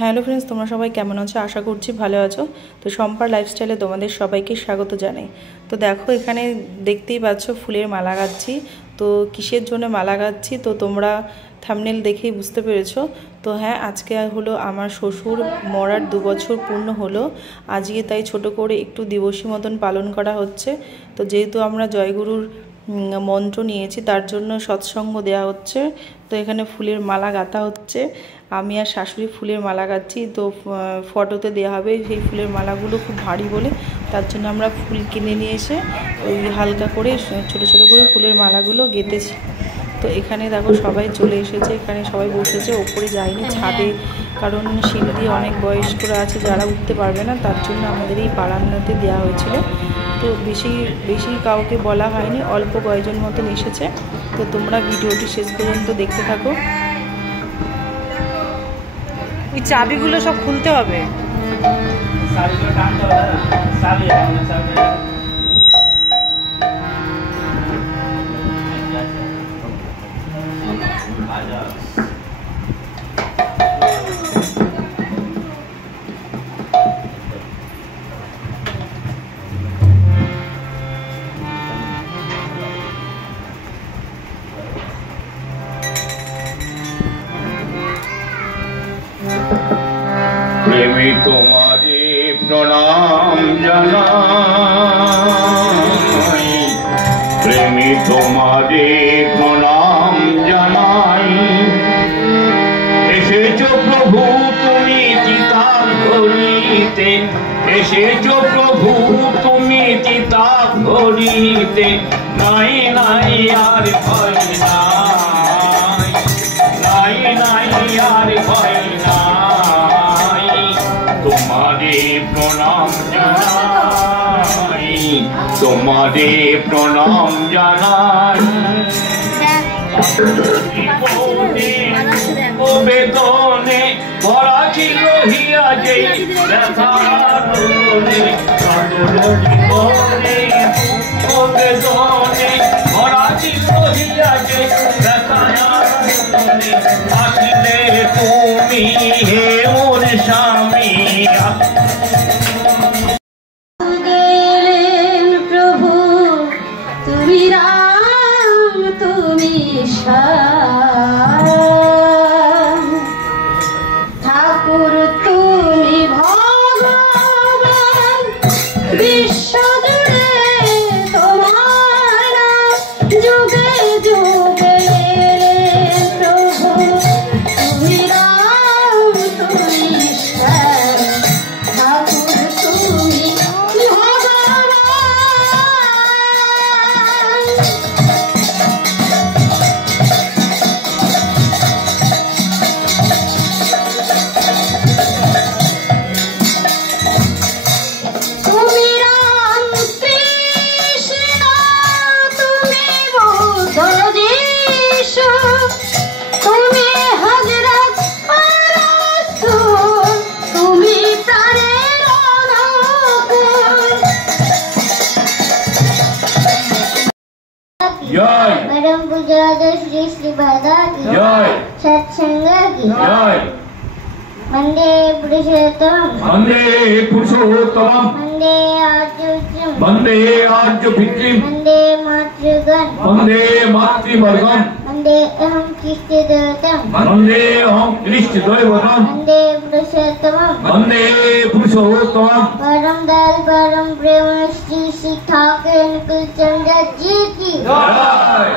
Hello friends, তোমরা সবাই কেমন আছো? আশা করছি ভালো আছো। তো সম্পার লাইফস্টাইলে তোমাদের সবাইকে স্বাগত জানাই। তো দেখো, এখানে দেখতেই পাচ্ছ ফুলের মালা গাচ্ছি। তো কিসের জন্য মালা গাচ্ছি তো তোমরা থাম্বনেল দেখেই বুঝতে পেরেছো। তো হ্যাঁ, আজকে হলো আমার শ্বশুর মরার 2 বছর পূর্ণ হলো আজকে, তাই ছোট করে একটু দিবসী মতন পালন করা হচ্ছে। তো যেহেতু আমরা জয়গুরুর মন্ত্র নিয়েছি, তার জন্য সৎসঙ্গ দেওয়া হচ্ছে। তো এখানে ফুলের মালা গাঁথা হচ্ছে। আমি আর শাশুড়ি ফুলের মালা গাচ্ছি। তো ফটোতে দেওয়া হবে। সেই ফুলের মালাগুলো খুব ভারী বলে তার জন্য আমরা ফুল কিনে নিয়ে এসে ওই হালকা করে ছোট ছোট করে ফুলের মালাগুলো গেঁথেছি। তো এখানে দেখো সবাই চলে এসেছে, এখানে সবাই বসেছে। ওপরে যায়নি, ছাদে, কারণ সিঁড়ি দিয়ে অনেক বয়স্করা আছে যারা উঠতে পারবে না, তার জন্য আমাদের এই বারান্দাতে দেওয়া হয়েছিল। তো বেশি কাউকে বলা হয়নি, অল্প কয়েকজন মতন এসেছে। তো তোমরা ভিডিওটি শেষ পর্যন্ত দেখতে থাকো। এই চাবিগুলো সব খুলতে হবে। প্রেমী তোমারে প্রণাম জানাই, প্রেমী তোমারে প্রণাম জানাই। এসেছো প্রভু তুমি চিতার ধরিতে, এসেছো প্রভু তুমি চিতার ধরিতে। নাই নাই আর ভয় নাই, নাই নাই আর ভয় নাই। তোমারে প্রণাম জানাই, তোমারে প্রণাম জানাই। বেদনে ভরা ছিল হিয়া যে ব্যথার জীবনে, বেদনে ভরা ছিল হিয়া যে ব্যথার জীবনে। আসলে তুমি হে মোর স্বামী, প্রভু তুমি রাম, তুমি ঠাকুর, তুমি ভগবান, বিশ্ব জুড়ে তোমার যুগে যুগে। প্রভু তুমি রাম, তুমি ঠাকুর, তুমি ভগবান। তুমি রাম কৃষ্ণ, তুমি বুদ্ধ যীশু, তুমি হযরত রাসূল, তুমি প্রাণের অনুকূল। জয় परम पूज्य श्री श्री भदा की जय, सत्संग की जय। वंदे पुरुषोत्तम, वंदे पुरुषोत्तमं, वंदे आर्योच्चम, वंदे आर्य भित्तिं, वंदे मातृगण, वंदे मातृवर्गं, वंदे अहं कृष्णदेवतं, वंदे अहं कृष्णदैवतं, वंदे पुरुषोत्तमं, वंदे पुरुषोत्तमं। परम दयाल परम प्रेम श्री श्री ठाकुर अनुकूल चंद्र जी की जय।